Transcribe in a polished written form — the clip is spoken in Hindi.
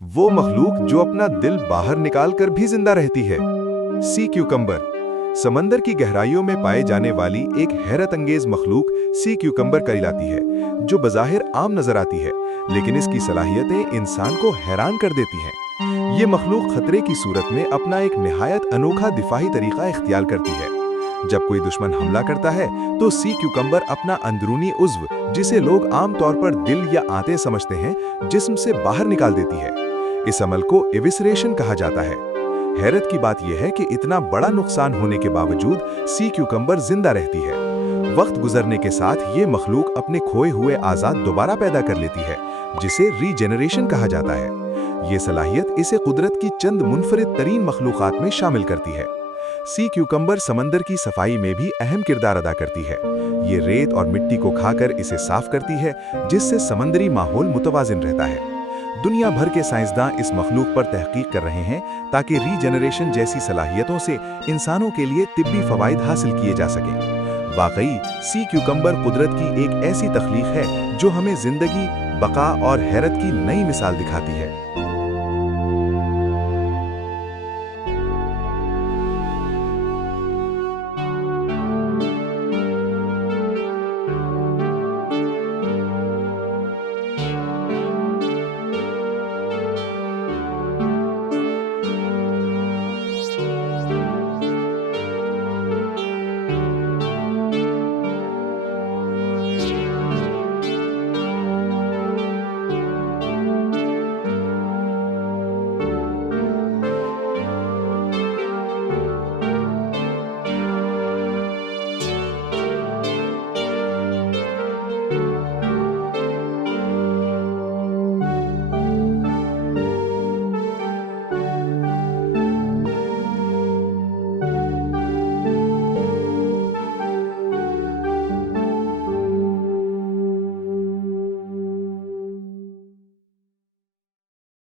वो मखलूक जो अपना दिल बाहर निकाल कर भी जिंदा रहती है। सी क्यूकम्बर समंदर की गहराइयों में पाए जाने वाली एक हैरत अंगेज मखलूक सी क्यूकम्बर कहलाती है, जो बज़ाहिर आम नजर आती है, लेकिन इसकी सलाहियतें इंसान को हैरान कर देती हैं। ये मखलूक खतरे की सूरत में अपना एक निहायत अनोखा दिफाई तरीका इख्तियार करती है। जब कोई दुश्मन हमला करता है तो सी क्यूकम्बर अपना अंदरूनी उज़्व, जिसे लोग आमतौर पर दिल या आंतें समझते हैं, जिस्म से बाहर निकाल देती है। इस अमल को एविसरेशन कहा जाता है। हैरत की बात यह है कि इतना बड़ा नुकसान होने के बावजूद सी क्यूकम्बर जिंदा रहती है। वक्त गुजरने के साथ ये मखलूक अपने खोए हुए आज़ाद दोबारा पैदा कर लेती है, जिसे रीजेनरेशन कहा जाता है। ये सलाहियत इसे कुदरत की चंद मुनफरिद तरीन मखलूक़ात में शामिल करती है। सी क्यूकम्बर समंदर की सफाई में भी अहम किरदार अदा करती है। ये रेत और मिट्टी को खाकर इसे साफ करती है, जिससे समंदरी माहौल मुतवाजिन रहता है। दुनिया भर के साइंसदान इस मखलूक पर तहकीक कर रहे हैं ताकि रीजेनरेशन जैसी सलाहियतों से इंसानों के लिए तिब्बी फवाइद हासिल किए जा सकें। वाकई सी क्यूकम्बर कुदरत की एक ऐसी तख्लीक है जो हमें जिंदगी, बका और हैरत की नई मिसाल दिखाती है।